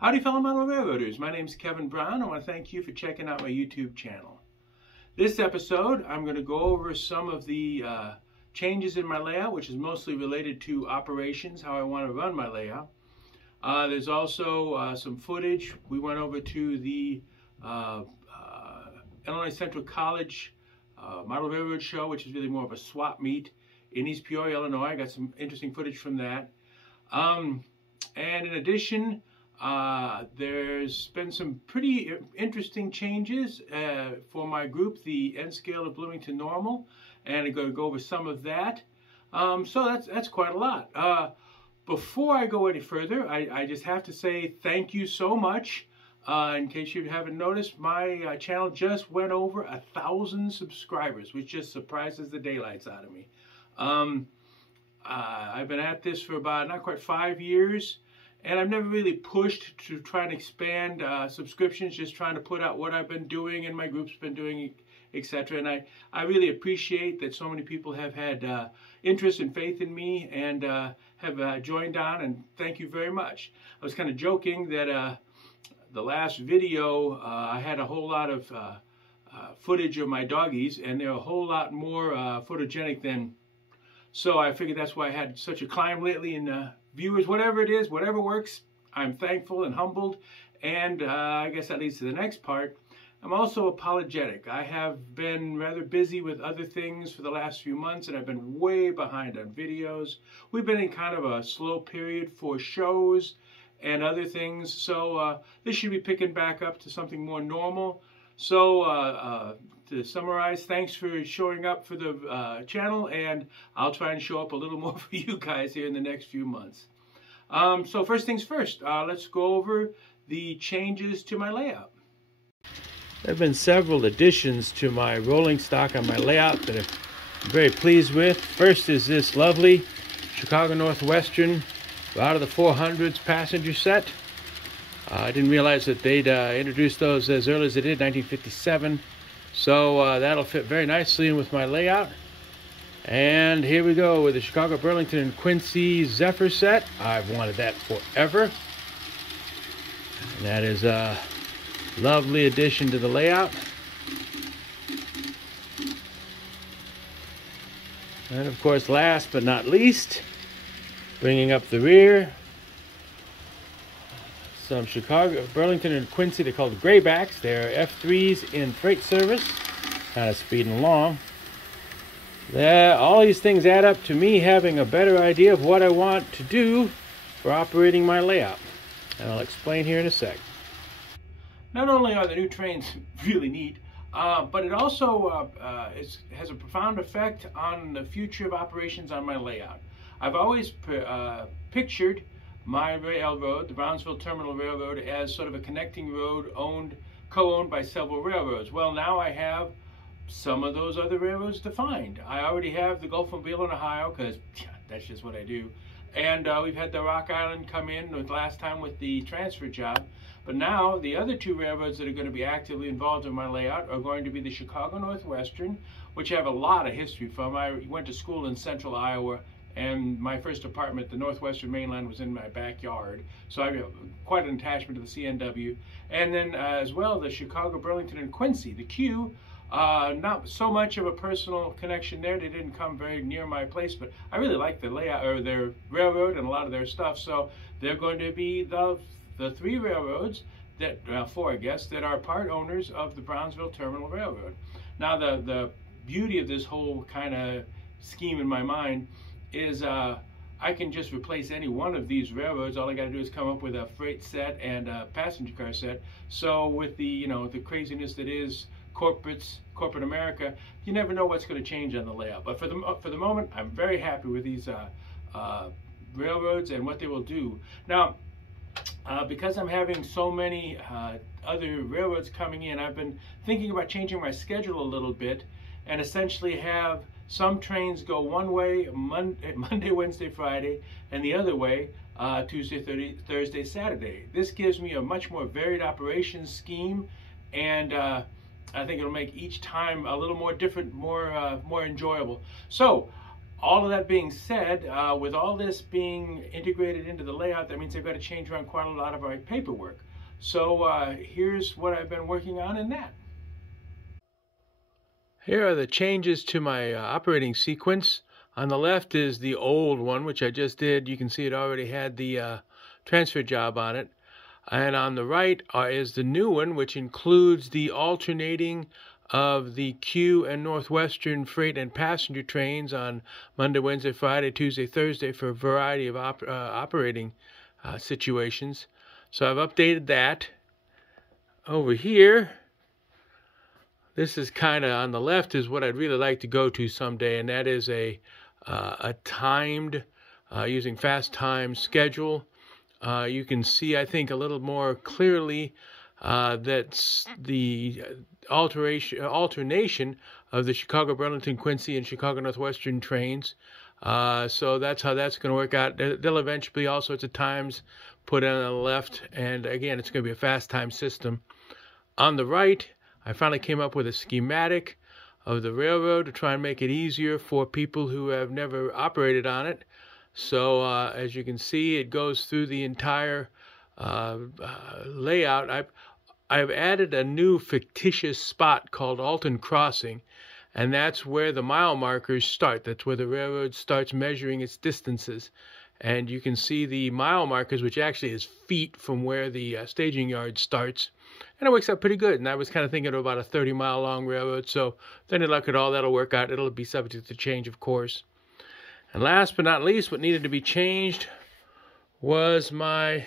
Howdy fellow model railroaders, my name is Kevin Brown. I want to thank you for checking out my YouTube channel. This episode I'm going to go over some of the changes in my layout, which is mostly related to operations, how I want to run my layout. There's also some footage. We went over to the Illinois Central College Model Railroad Show, which is really more of a swap meet in East Peoria, Illinois. I got some interesting footage from that. And in addition, there's been some pretty interesting changes for my group, the N scale of Bloomington Normal, and I'm going to go over some of that. So that's quite a lot. Before I go any further, I just have to say thank you so much. In case you haven't noticed, my channel just went over 1,000 subscribers, which just surprises the daylights out of me. I've been at this for about not quite 5 years. And I've never really pushed to try and expand subscriptions, just trying to put out what I've been doing and my group's been doing, etc. And I really appreciate that so many people have had interest and faith in me and have joined on, and thank you very much. I was kind of joking that the last video I had a whole lot of footage of my doggies, and they're a whole lot more photogenic than, so I figured that's why I had such a climb lately in viewers. Whatever it is, whatever works, I'm thankful and humbled. And I guess that leads to the next part. I'm also apologetic. I have been rather busy with other things for the last few months, and I've been way behind on videos. We've been in kind of a slow period for shows and other things, so this should be picking back up to something more normal. So to summarize, thanks for showing up for the channel, and I'll try and show up a little more for you guys here in the next few months. So first things first, let's go over the changes to my layout. There have been several additions to my rolling stock on my layout that I'm very pleased with. First is this lovely Chicago Northwestern out of the 400s passenger set. I didn't realize that they'd introduced those as early as they did, 1957. So that'll fit very nicely in with my layout. And here we go with the Chicago, Burlington, and Quincy Zephyr set. I've wanted that forever. And that is a lovely addition to the layout. And of course, last but not least, bringing up the rear, some Chicago, Burlington, and Quincy. They're called Graybacks. They're F3s in freight service, kind of speeding along. All these things add up to me having a better idea of what I want to do for operating my layout, and I'll explain here in a sec. Not only are the new trains really neat, but it also has a profound effect on the future of operations on my layout. I've always pictured my railroad, the Brownsville Terminal Railroad, as sort of a connecting road co-owned by several railroads. Well, now I have some of those other railroads defined. I already have the Gulf of Mobile in Ohio, because that's just what I do. And we've had the Rock Island come in last time with the transfer job. But now the other two railroads that are going to be actively involved in my layout are going to be the Chicago Northwestern, which I have a lot of history from. I went to school in central Iowa, and my first apartment, the Northwestern Main Line, was in my backyard. So I have quite an attachment to the CNW. And then as well, the Chicago, Burlington, and Quincy, the Q. Not so much of a personal connection there. They didn't come very near my place, but I really like the layout, or their railroad, and a lot of their stuff. So they're going to be the three railroads, that four I guess, that are part owners of the Brownsville Terminal Railroad. Now the beauty of this whole kind of scheme in my mind is I can just replace any one of these railroads. All I got to do is come up with a freight set and a passenger car set. So with the the craziness that is corporate America, you never know what's going to change on the layout. But for the moment, I'm very happy with these railroads and what they will do. Now, because I'm having so many other railroads coming in, I've been thinking about changing my schedule a little bit, and essentially have some trains go one way Monday, Wednesday, Friday, and the other way Tuesday, Thursday, Saturday. This gives me a much more varied operations scheme, and I think it'll make each time a little more different, more enjoyable. So all of that being said, with all this being integrated into the layout, that means I've got to change around quite a lot of our paperwork. So here's what I've been working on in that. Here are the changes to my operating sequence. On the left is the old one, which I just did. You can see it already had the transfer job on it. And on the right is the new one, which includes the alternating of the Q and Northwestern freight and passenger trains on Monday, Wednesday, Friday, Tuesday, Thursday for a variety of operating situations. So I've updated that. Over here, this is kind of on the left is what I'd really like to go to someday, and that is a timed, using fast time schedule. You can see, I think, a little more clearly that's the alternation of the Chicago, Burlington, Quincy, and Chicago Northwestern trains. So that's how that's going to work out. They'll eventually be all sorts of times put in on the left, and again, it's going to be a fast time system. On the right, I finally came up with a schematic of the railroad to try and make it easier for people who have never operated on it. So as you can see, it goes through the entire layout. I've added a new fictitious spot called Alton Crossing, and that's where the mile markers start. That's where the railroad starts measuring its distances. And you can see the mile markers, which actually is feet from where the staging yard starts. And it works out pretty good. And I was kind of thinking of about a 30-mile long railroad. So if any luck at all, that'll work out. It'll be subject to change, of course. And last but not least, what needed to be changed was my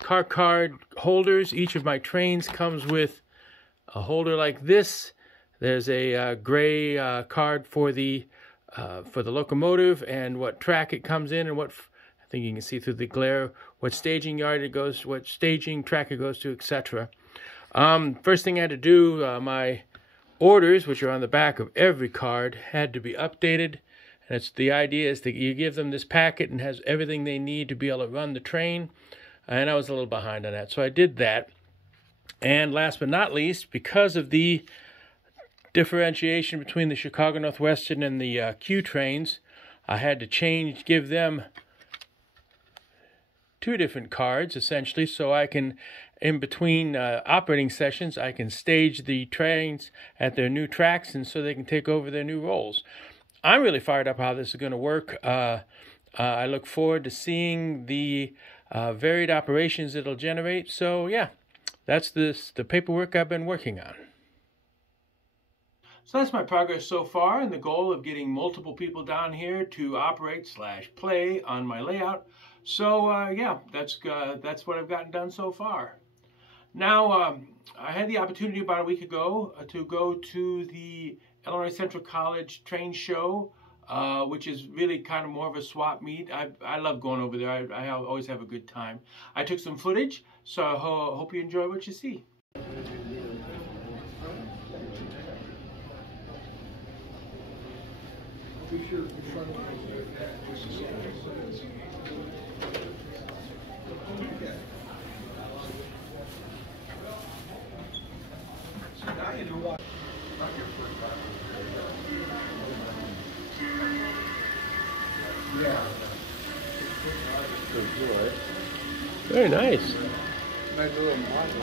car card holders. Each of my trains comes with a holder like this. There's a gray card for the locomotive and what track it comes in and what, I think you can see through the glare, what staging yard it goes, what staging track it goes to, etc. First thing I had to do, my orders, which are on the back of every card, had to be updated. And the idea is that you give them this packet and has everything they need to be able to run the train. And I was a little behind on that, so I did that. And last but not least, because of the differentiation between the Chicago Northwestern and the Q trains, I had to give them two different cards, essentially, so I can, in between operating sessions, I can stage the trains at their new tracks, and so they can take over their new roles. I'm really fired up how this is going to work. I look forward to seeing the varied operations it'll generate. So yeah, that's the paperwork I've been working on. So that's my progress so far, and the goal of getting multiple people down here to operate/play on my layout. So yeah, that's what I've gotten done so far. Now, I had the opportunity about a week ago to go to the Illinois Central College train show, which is really kind of more of a swap meet. I love going over there. I always have a good time. I took some footage, so I hope you enjoy what you see. Very nice. Nice little model.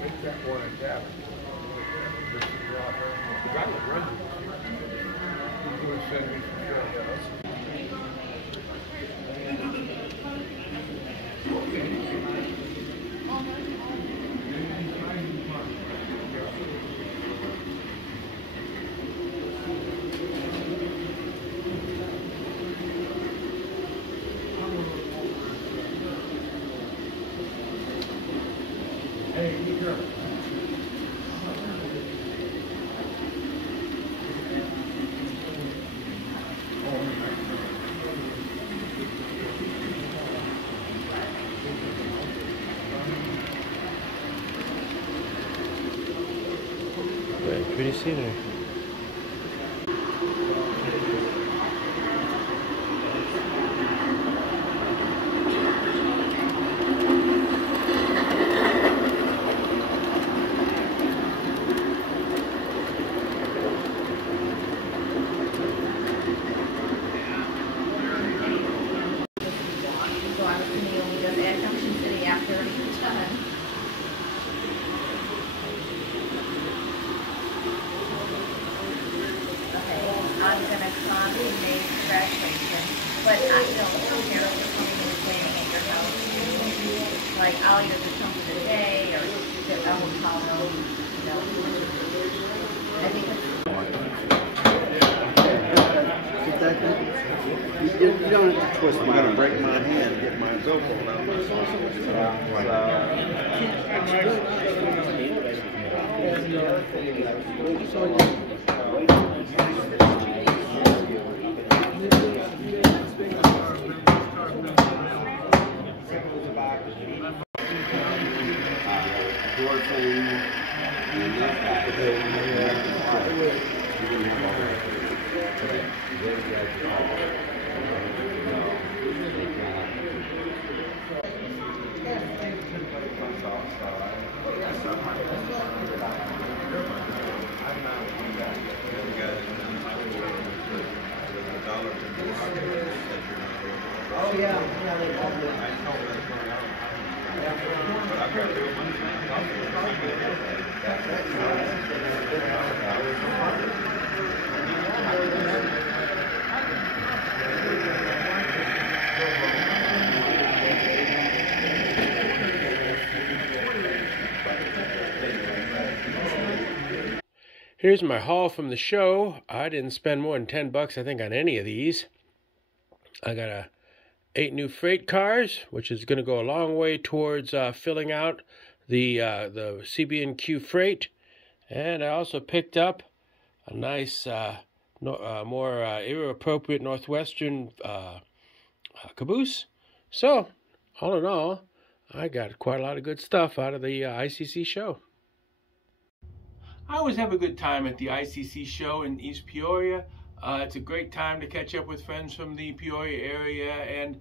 Make that one a cabin. The guy that runs it, he's going to send me some shows. Hey, here. Pretty scenery. some parents are coming and staying at your house too. Like, I'll either just come for the day or sit at a hotel room, I think you don't have to twist. I'm going to break my hand and get my billfold out of my Oh yeah, they love it. Here's my haul from the show. I didn't spend more than $10, I think, on any of these. I got 8 new freight cars, which is going to go a long way towards filling out the CB&Q freight. And I also picked up a nice, more era-appropriate Northwestern caboose. So, all in all, I got quite a lot of good stuff out of the ICC show. I always have a good time at the ICC show in East Peoria. It's a great time to catch up with friends from the Peoria area, and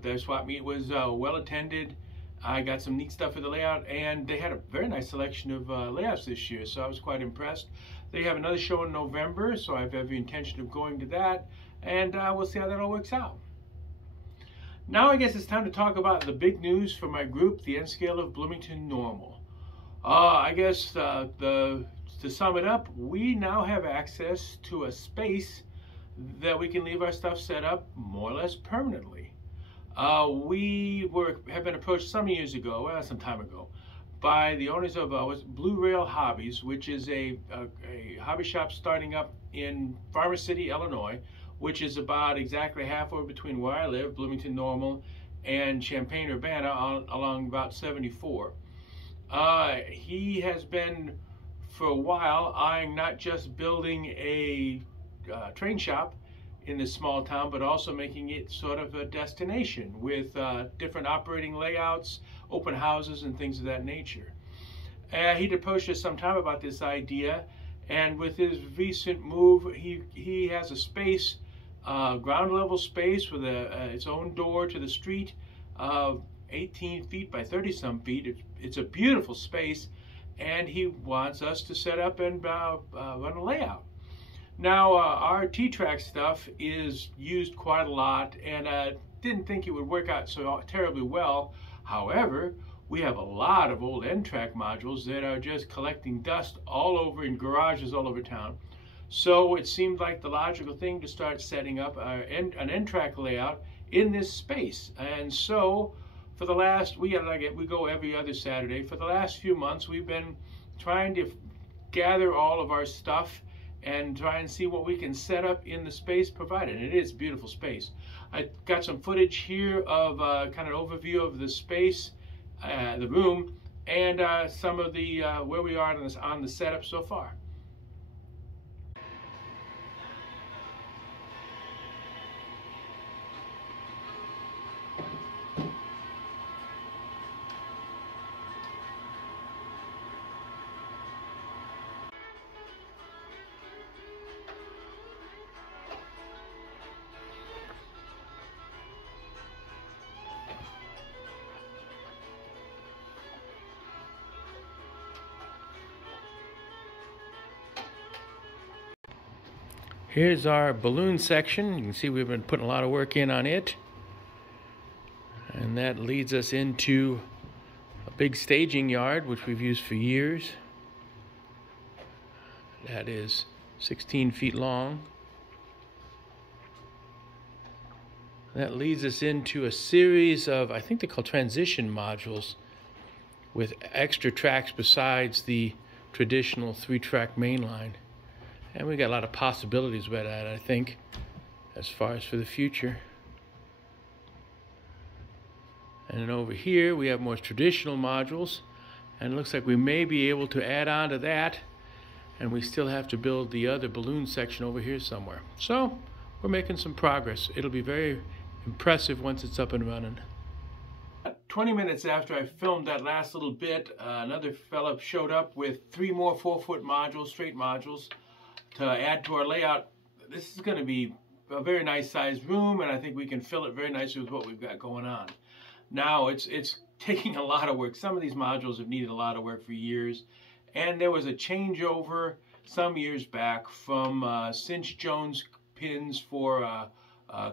the swap meet was well attended. I got some neat stuff for the layout, and they had a very nice selection of layouts this year, so I was quite impressed. They have another show in November, so I have every intention of going to that, and we'll see how that all works out. Now I guess it's time to talk about the big news for my group, the N scale of Bloomington Normal. I guess to sum it up, we now have access to a space that we can leave our stuff set up more or less permanently. We have been approached some years ago, some time ago, by the owners of Blue Rail Hobbies, which is a hobby shop starting up in Farmer City, Illinois, which is about exactly halfway between where I live, Bloomington Normal, and Champaign-Urbana, along about 74. He has been for a while eyeing not just building a train shop in this small town, but also making it sort of a destination with different operating layouts, open houses, and things of that nature. He'd approached us some time about this idea, and with his recent move, he has a space, ground level space with its own door to the street, 18 feet by 30 some feet. It's a beautiful space, and he wants us to set up and run a layout. Now, our T-Track stuff is used quite a lot, and I didn't think it would work out so terribly well. However, we have a lot of old N-Track modules that are just collecting dust all over in garages all over town. So it seemed like the logical thing to start setting up an N-Track layout in this space. And so for the last, we go every other Saturday. For the last few months, we've been trying to gather all of our stuff and try and see what we can set up in the space provided. And it is a beautiful space. I got some footage here of kind of an overview of the space, the room, and some of the where we are on the setup so far. Here's our balloon section. You can see we've been putting a lot of work in on it. And that leads us into a big staging yard, which we've used for years. That is 16 feet long. That leads us into a series of, I think they're called transition modules, with extra tracks besides the traditional 3-track main line. And we got a lot of possibilities with that, I think, as far as for the future. And then over here we have more traditional modules, and it looks like we may be able to add on to that, and we still have to build the other balloon section over here somewhere. So we're making some progress. It'll be very impressive once it's up and running. 20 minutes after I filmed that last little bit, another fella showed up with 3 more 4-foot modules, straight modules, to add to our layout. This is going to be a very nice sized room, and I think we can fill it very nicely with what we've got going on. Now it's taking a lot of work. Some of these modules have needed a lot of work for years, and there was a changeover some years back from cinch Jones pins for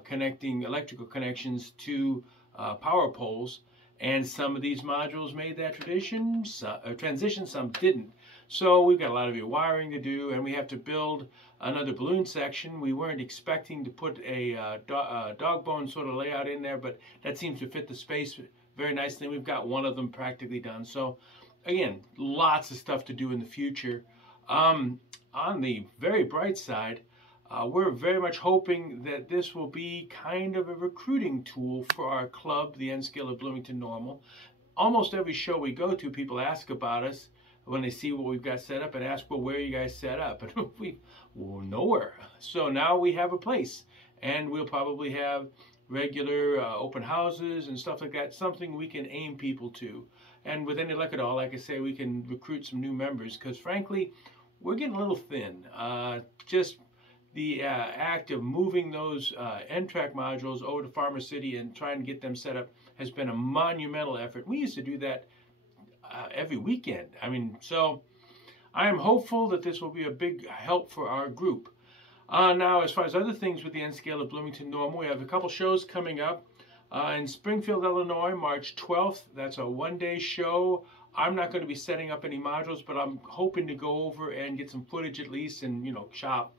connecting electrical connections to power poles, and some of these modules made that transition, some didn't. So we've got a lot of wiring to do, and we have to build another balloon section. We weren't expecting to put a dog bone sort of layout in there, but that seems to fit the space very nicely. We've got one of them practically done. So again, lots of stuff to do in the future. On the very bright side, we're very much hoping that this will be kind of a recruiting tool for our club, the N-Scale of Bloomington Normal. Almost every show we go to, people ask about us when they see what we've got set up and ask, well, where are you guys set up? And well, nowhere. So now we have a place, and we'll probably have regular open houses and stuff like that, something we can aim people to. And with any luck at all, like I say, we can recruit some new members, because frankly, we're getting a little thin. Just the act of moving those N-track modules over to Farmer City and trying to get them set up has been a monumental effort. We used to do that every weekend. I mean, so I am hopeful that this will be a big help for our group. Now, as far as other things with the N-Scale of Bloomington Normal, we have a couple shows coming up in Springfield, Illinois, March 12th. That's a 1-day show. I'm not going to be setting up any modules, but I'm hoping to go over and get some footage at least and, you know, shop.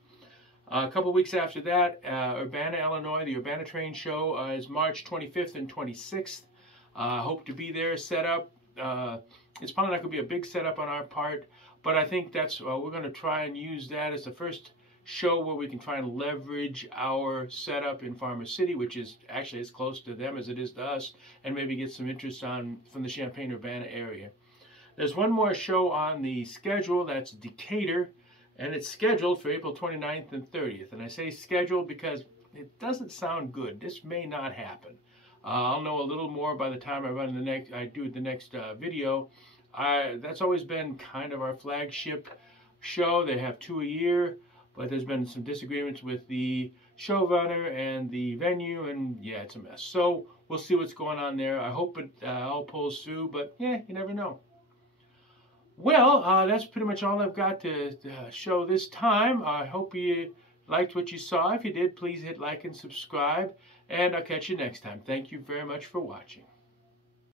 A couple weeks after that, Urbana, Illinois, the Urbana Train Show is March 25th and 26th. Hope to be there, set up. It's probably not going to be a big setup on our part, but I think that's we're going to try and use that as the first show where we can try and leverage our setup in Farmer City, which is actually as close to them as it is to us, and maybe get some interest from the Champaign-Urbana area. There's one more show on the schedule, that's Decatur, and it's scheduled for April 29th and 30th. And I say scheduled because it doesn't sound good. This may not happen. I'll know a little more by the time I do the next video. That's always been kind of our flagship show. They have 2 a year, but there's been some disagreements with the showrunner and the venue, and yeah, it's a mess. So we'll see what's going on there. I hope it all pulls through, but yeah, you never know. Well, that's pretty much all I've got to show this time. I hope you liked what you saw. If you did, please hit like and subscribe, and I'll catch you next time. Thank you very much for watching.